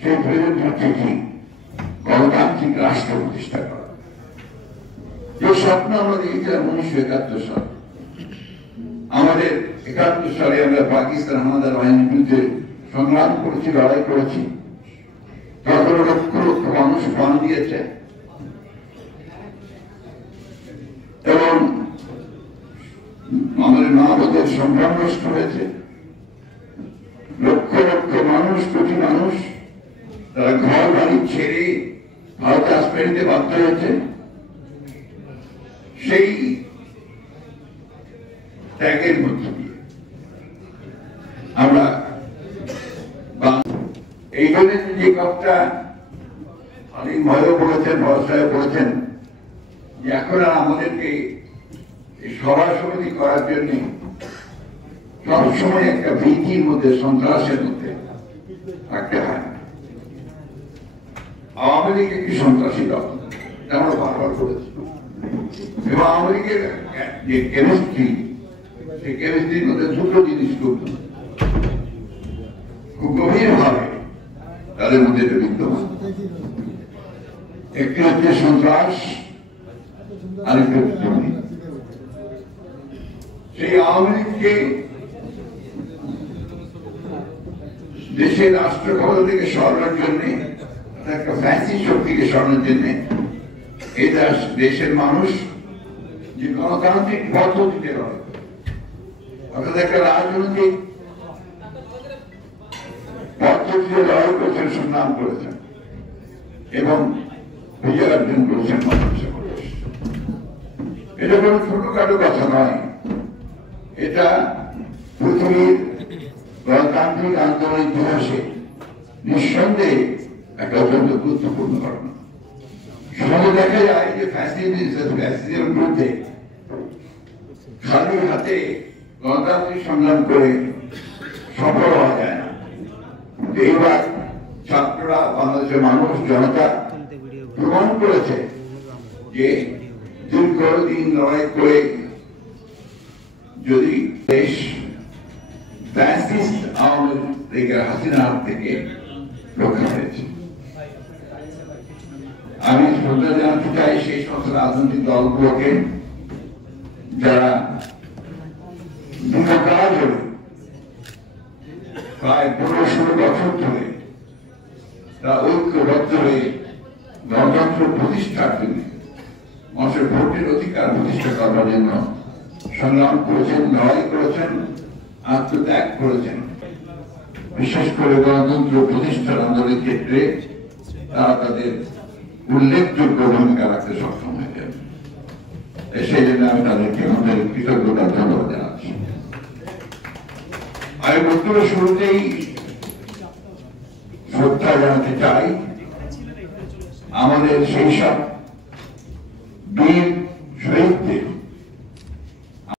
সেই প্রয়োজন হচ্ছে কি গণতান্ত্রিক রাষ্ট্র প্রতিষ্ঠা করা। যে স্বপ্ন আমরা দেখেছিলাম 1971 সাল, আমাদের 71 সালে আমরা পাকিস্তান হানাদার বাহিনীর বিরুদ্ধে সংগ্রাম করেছি, লড়াই করেছি, তারপরে লক্ষ লক্ষ মানুষ প্রাণ দিয়েছে এবং আমাদের মা বোধের সংগ্রাম নষ্ট হয়েছে। লক্ষ লক্ষ মানুষ, কোটি মানুষ তারা ঘর বাড়ি ছেড়ে ভারতে আশ্রয় নিতে বাধ্য হয়েছে। সেই ত্যাগের মধ্য দিয়ে আমরা এই জন্য যে কথা অনেক ভয়ও বলেছেন, ভরসায় বলেছেন যে এখন আর আমাদেরকে সভা সমিতি করার জন্য সবসময় একটা ভীতির মধ্যে, সন্ত্রাসের মধ্যে থাকতে হয়। আওয়ামী লীগ একটি সন্ত্রাসী দল, আমরা বারবার করেছি, এবং আওয়ামী লীগের যে কেমিস্ট্রি, সেই কেমিস্ট্রির মধ্যে দুটো জিনিস খুব গভীর ভাবে তাদের মধ্যে বিদ্যমান। একটি হচ্ছে সন্ত্রাস, আরেকটি হচ্ছে দুর্নীতি। সেই আওয়ামী লীগকে দেশের রাষ্ট্র ক্ষমতা থেকে সরানোর জন্য, একটা ফ্যাসিস্ট শক্তিকে সরানোর জন্য এই দেশের মানুষ যে গণতান্ত্রিক পদ্ধতিতে লড়ে, অর্থাৎ একটা রাজনৈতিক পদ্ধতিতে লড়াই করেছেন, সংগ্রাম করেছেন এবং বিজয় অর্জন করেছেন মানুষের। এটা কোনো ছোটখাটো কথা নয়, এটা পৃথিবীর গণতান্ত্রিক আন্দোলন ইতিহাসে নিঃসন্দেহে একটা অত্যন্ত গুরুত্বপূর্ণ ঘটনা। সমাজে দেখা যায় যে ফ্যাসিজমের বিরুদ্ধে খালি হাতে গণতান্ত্রিক সংগ্রাম করে সফল হওয়া যায় না। এইবার ছাত্ররা, বাংলাদেশের মানুষ, জনতা প্রমাণ করেছে যে দীর্ঘদিন লড়াই করে যদি দেশ ফ্যাসিস্ট আওয়ামী লীগের হাসিনার থেকে রক্ষা পেয়েছে। আমি শ্রদ্ধা জানাতে চাই সেই সমস্ত রাজনৈতিক দলগুলোকে যারা দীর্ঘকাল ধরে, প্রায় 15-16 বছর ধরে তারা ঐক্যবদ্ধ হয়ে গণতন্ত্র প্রতিষ্ঠার জন্য, মানুষের ভোটের অধিকার প্রতিষ্ঠা করার জন্য সংগ্রাম করেছেন, লড়াই করেছেন, আত্মত্যাগ করেছেন। বিশেষ করে গণতন্ত্র প্রতিষ্ঠার আন্দোলনের ক্ষেত্রে তারা তাদের উল্লেখযোগ্য ভূমিকা রাখতে সক্ষম হয়েছেন। সেই জন্য আমি তাদেরকে আমাদের কৃতজ্ঞতা, ধন্যবাদ জানাচ্ছি। আমি বক্তব্যের শুরুতেই শ্রদ্ধা জানাতে চাই আমাদের সেই সব বীর